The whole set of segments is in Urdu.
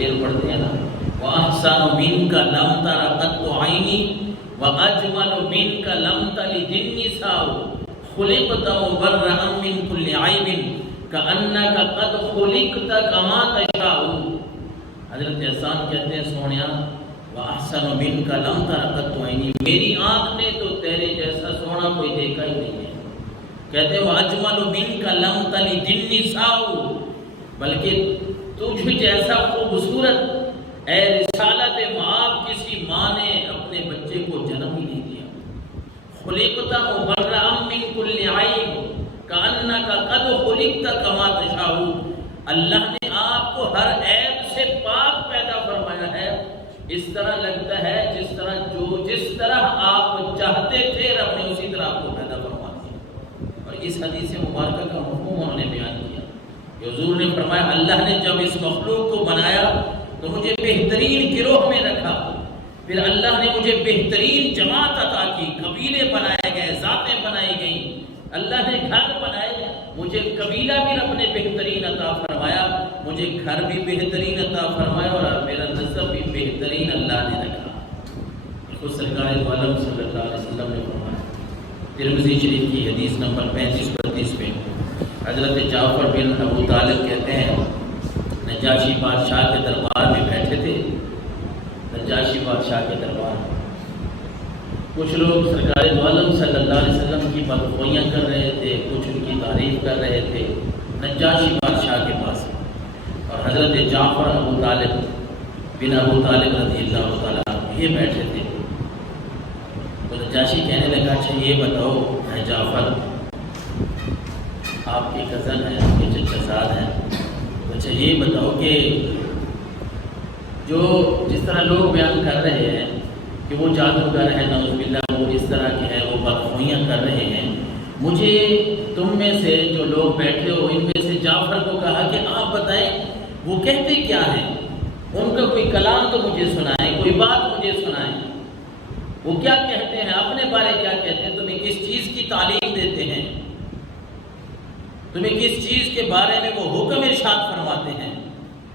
شعر پڑھتے ہیں نا، وَأَحْسَنُ مِنْكَ لَمْ تَرَ قَطُّ عَيْنِي وَأَجْمَلُ مِنْكَ لَمْ تَلِدِ النِّسَاءُ خُلِقْتَ مُبَرَّأً مِنْ كُلِّ عَيْبٍ كَأَنَّكَ قَدْ خُلِقْتَ كَمَا تَشَاءُ۔ حضرت احسان کہتے ہیں سونیا وَأَحْسَنُ مِنْكَ لَمْ تَرَ قَطُّ عَيْنِي، میری آنکھ نے تو تیرے جیسا سونا کوئی دیکھا ہی نہیں ہے۔ کہتے ہیں وَأَجْمَلُ مِنْكَ لَمْ تَلِدِ النِّسَاءُ، بلکہ تجھ جیسا خوبصورت اے رسالت مآب کسی ماں نے اپنے بچے کو جنم ہی نہیں دیا۔ خُلِقْتَ مُبَرَّأً مِنْ كُلِّ عَيْبٍ كَأَنَّكَ قَدْ خُلِقْتَ كَمَا تَشَاءُ، اللہ نے آپ کو ہر عیب سے پاک پیدا فرمایا ہے، اس طرح لگتا ہے جس طرح آپ چاہتے تھے رب نے اسی طرح آپ کو پیدا فرما دیا۔ اور اس حدیث مبارکہ کا مفہوم انہوں نے بیان کیا کہ حضور نے فرمایا اللہ نے جب اس مخلوق کو بنایا تو مجھے بہترین گروہ میں رکھا، پھر اللہ نے مجھے بہترین جماعت عطا کی، قبیلے بنائے گئے، ذاتیں بنائی گئیں، اللہ نے گھر بنائے، مجھے قبیلہ بھی رب نے بہترین عطا فرمایا، مجھے گھر بھی بہترین عطا فرمایا، اور میرا نسب بھی بہترین اللہ نے رکھا۔ خود سرکار دو عالم صلی اللہ علیہ وسلم نے فرمایا ترمذی شریف کی حدیث نمبر 35-38 میں، حضرت جعفر بن ابو طالب کہتے ہیں نجاشی بادشاہ کے دربار میں بیٹھے تھے، نجاشی بادشاہ کے دربار میں کچھ لوگ سرکار دو عالم صلی اللہ علیہ وسلم کی بدخوئیاں کر رہے تھے، کچھ ان کی تعریف کر رہے تھے نجاشی بادشاہ کے پاس، اور حضرت جعفر ابو طالب بن ابو طالب رضی اللہ تعالیٰ یہ بیٹھے تھے۔ تو نجاشی کہنے لگا اچھا یہ بتاؤ اے جعفر، آپ کے کزن ہیں، آپ کے چچا زاد ہیں، تو اچھا یہ بتاؤ کہ جو جس طرح لوگ بیان کر رہے ہیں کہ وہ جادوگر ہیں، نعوذ باللہ وہ اس طرح کے ہیں، وہ بدخوئیاں کر رہے ہیں، مجھے تم میں سے جو لوگ بیٹھے ہو ان میں سے جعفر کو کہا کہ آپ بتائیں وہ کہتے کیا ہیں، ان کا کوئی کلام تو مجھے سنائیں، کوئی بات مجھے سنائیں، وہ کیا کہتے ہیں، اپنے بارے کیا کہتے ہیں، تمہیں کس چیز کی تعلیم دیتے ہیں، تمہیں کس چیز کے بارے میں وہ حکم ارشاد فرماتے ہیں۔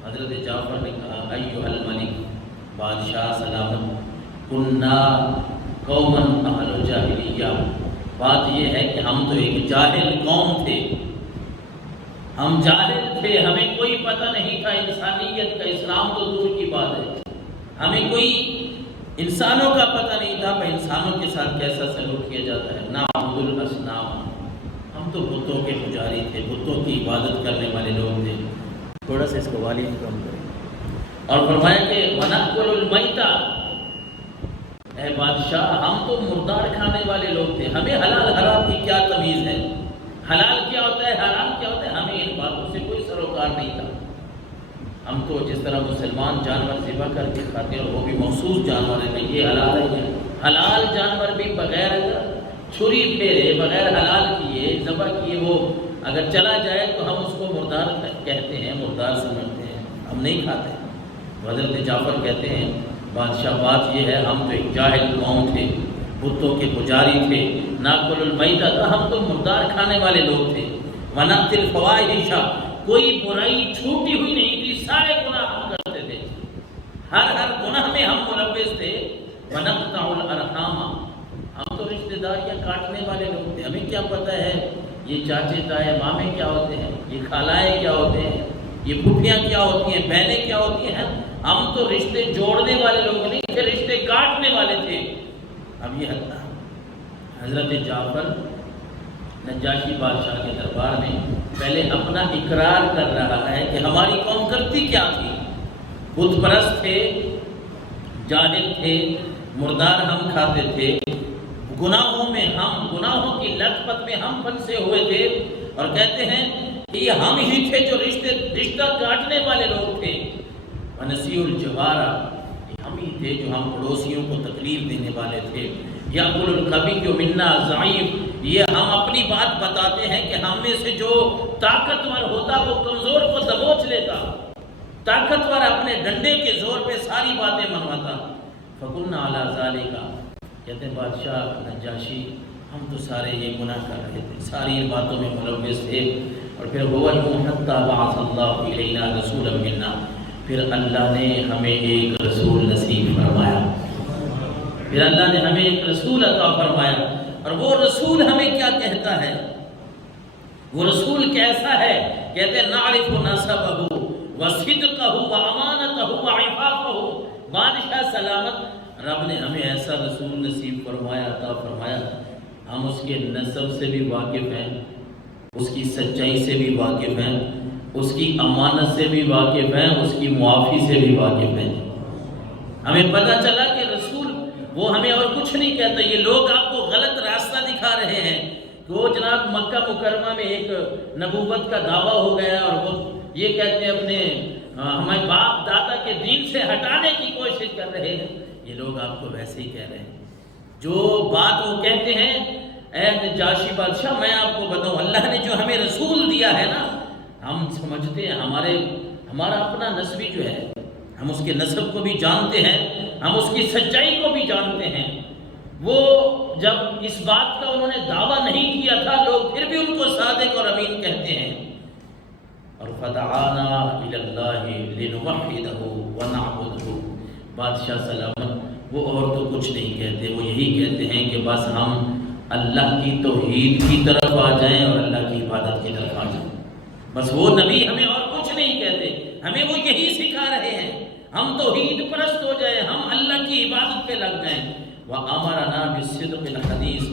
حضرت جعفر نے کہا ایھا الملک، بادشاہ سلامت، کننا قومن اہل جاہلیہ، بات یہ ہے کہ ہم تو ایک جاہل قوم تھے، ہم جاہل تھے، ہمیں کوئی پتہ نہیں تھا انسانیت کا، اسلام تو دور کی بات ہے، ہمیں کوئی انسانوں کا پتہ نہیں تھا کہ انسانوں کے ساتھ کیسا سلوک کیا جاتا ہے۔ نعبد الاصنام، ہم تو بتوں کے پجاری تھے، بتوں کی عبادت کرنے والے لوگ تھے۔ تھوڑا سا اس کو والیوم کم کریں۔ اور فرمایا کہ ونأکل المیتہ، اے بادشاہ ہم تو مردار کھانے والے لوگ تھے، ہمیں حلال حرام کی کیا تمیز ہے، حلال کیا ہوتا ہے حرام کیا ہوتا ہے، ہمیں ان باتوں سے کوئی سروکار نہیں تھا۔ ہم تو جس طرح مسلمان جانور ذبح کر کے کھاتے ہیں اور وہ بھی مخصوص جانور ہے، یہ حلال ہے، حلال جانور بھی بغیر چھری پھیرے، بغیر حلال کیے ذبح کیے وہ اگر چلا جائے تو ہم اس کو مردار کہتے ہیں، مردار سمجھتے ہیں، ہم نہیں کھاتے۔ حضرت جعفر کہتے ہیں بادشاہ بات یہ ہے ہم تو ایک جاہل قوم تھے، بتوں کے پجاری تھے، ناکل المیتہ تھا، ہم تو مردار کھانے والے لوگ تھے، ونأتی الفواحش، کوئی برائی چھوٹی ہوئی نہیں تھی، سارے گناہ ہم کرتے تھے، ہر گناہ میں ہم ملوث تھے، ونقطع الارحام، ہم تو رشتہ داریاں کاٹنے والے لوگ تھے، ہمیں کیا پتہ ہے یہ چاچے تائے مامے کیا ہوتے ہیں، یہ خالائیں کیا ہوتے ہیں، یہ پھوپھیاں کیا ہوتی ہیں، بہنیں کیا ہوتی ہیں، ہم تو رشتے جوڑنے والے لوگ نہیں تھے، رشتے کاٹنے والے تھے۔ اب یہ حضرت جعفر نجاشی بادشاہ کے دربار میں پہلے اپنا اقرار کر رہا ہے کہ ہماری قوم کرتی کیا تھی، بت پرست تھے، جاہل تھے، مردار ہم کھاتے تھے، گناہوں کی لت پت میں ہم پھنسے ہوئے تھے، اور کہتے ہیں کہ یہ ہم ہی تھے جو رشتہ کاٹنے والے لوگ تھے، ونسیء الجوارہ، ہم ہی تھے جو ہم پڑوسیوں کو تکلیف دینے والے تھے، یأکل القوی منا ضعیف، یہ ہم اپنی بات بتاتے ہیں کہ ہم میں سے جو طاقتور ہوتا وہ کمزور کو دبوچ لیتا، طاقتور اپنے ڈنڈے کے زور پہ ساری باتیں منواتا۔ فَقُلْنَا عَلَى ذَلِكَ، کہتے ہیں بادشاہ نجاشی ہم تو سارے یہ گناہ کر رہے تھے، ساری ان باتوں میں ملوث تھے، اور پھر هُوَ حَتَّى بَعَثَ اللَّهُ إِلَيْنَا رَسُولًا مِنَّا، پھر اللہ نے ہمیں ایک رسول نصیب فرمایا، پھر اللہ نے ہمیں ایک رسول عطا فرمایا، اور وہ رسول ہمیں کیا کہتا ہے، وہ رسول کیسا ہے؟ کہتے ہیں نعرف نسبہ وصدقہ وامانتہ وعفافہ۔ بادشاہ سلامت رب نے ہمیں ایسا رسول نصیب فرمایا، عطا فرمایا، ہم اس کے نسب سے بھی واقف ہیں، اس کی سچائی سے بھی واقف ہیں، اس کی امانت سے بھی واقف ہیں، اس کی معافی سے بھی واقف ہیں۔ ہمیں پتہ چلا کہ رسول وہ ہمیں اور کچھ نہیں کہتا۔ یہ لوگ آپ کو غلط راستہ دکھا رہے ہیں کہ وہ جناب مکہ مکرمہ میں ایک نبوت کا دعویٰ ہو گیا اور وہ یہ کہتے ہیں اپنے ہمیں باپ دادا کے دین سے ہٹانے کی کوشش کر رہے ہیں۔ یہ لوگ آپ کو ویسے ہی کہہ رہے ہیں جو بات وہ کہتے ہیں۔ اے نجاشی بادشاہ میں آپ کو بتاؤں، اللہ نے جو ہمیں رسول دیا ہے نا، ہم سمجھتے ہیں ہمارا اپنا نسبی جو ہے، ہم اس کے نسب کو بھی جانتے ہیں، ہم اس کی سچائی کو بھی جانتے ہیں۔ وہ جب اس بات کا انہوں نے دعویٰ نہیں کیا تھا، لوگ پھر بھی ان کو صادق اور امین کہتے ہیں۔ اور فدعانا الی اللہ لنوحدہ ونعبدہ۔ بادشاہ سلامت وہ اور تو کچھ نہیں کہتے، وہ یہی کہتے ہیں کہ بس ہم اللہ کی توحید کی طرف آ جائیں اور اللہ کی عبادت کی طرف آ جائیں۔ بس وہ نبی ہمیں اور کچھ نہیں کہتے، ہمیں وہ یہی سکھا رہے ہیں، ہم توحید پرست ہو جائیں، ہم اللہ کی عبادت پہ لگ جائیں۔ وَأَمَرَنَا بِالصِّدْقِ الْحَدِيثِ۔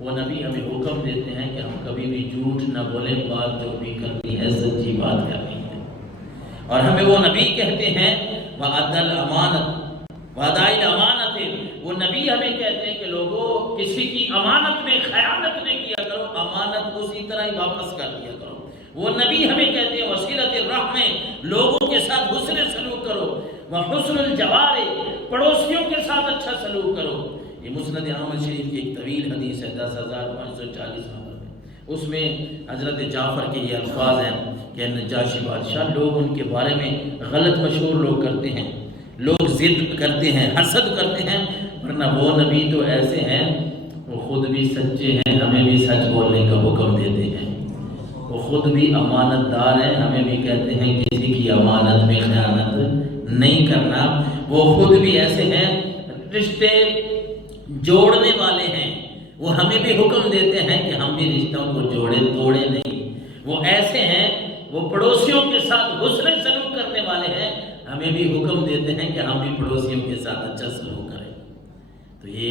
وہ نبی ہمیں حکم دیتے ہیں کہ ہم کبھی بھی جھوٹ نہ بولیں، بات جو بھی کرنی ہے سچی بات کرنی ہے۔ اور ہمیں وہ نبی کہتے ہیں وَأَدَّى الْأَمَانَةَ وَأَدَاءِ الْأَمَانَةِ۔ وہ نبی ہمیں کہتے ہیں کہ لوگوں کسی کی امانت میں خیانت نہیں کیا کرو، امانت اسی طرح ہی واپس کر دیا کرو۔ وہ نبی ہمیں کہتے ہیں وصلۃ الرحم، لوگوں کے ساتھ حسن سلوک کرو، وحسن الجوار، پڑوسیوں کے ساتھ اچھا سلوک کرو۔ یہ مسند احمد شریف کی ایک طویل حدیث ہے 10,540 نمبر میں، اس میں حضرت جعفر کے یہ الفاظ ہیں کہ نجاشی بادشاہ لوگ ان کے بارے میں غلط مشہور لوگ کرتے ہیں، لوگ ضد کرتے ہیں، حسد کرتے ہیں، ورنہ وہ نبی تو ایسے ہیں وہ خود بھی سچے ہیں، ہمیں بھی سچ بولنے کا حکم دیتے ہیں، وہ خود بھی امانت دار ہیں، ہمیں بھی کہتے ہیں کسی کی امانت میں خیانت نہیں کرنا۔ وہ خود بھی ایسے ہیں، رشتے جوڑنے والے ہیں، وہ ہمیں بھی حکم دیتے ہیں کہ ہم بھی رشتوں کو جوڑے توڑے نہیں۔ وہ ایسے ہیں، وہ پڑوسیوں کے ساتھ حسن سلوک کرنے والے ہیں، ہمیں بھی حکم دیتے ہیں کہ ہم بھی پڑوسیوں کے ساتھ اچھا سلوک کریں۔ تو یہ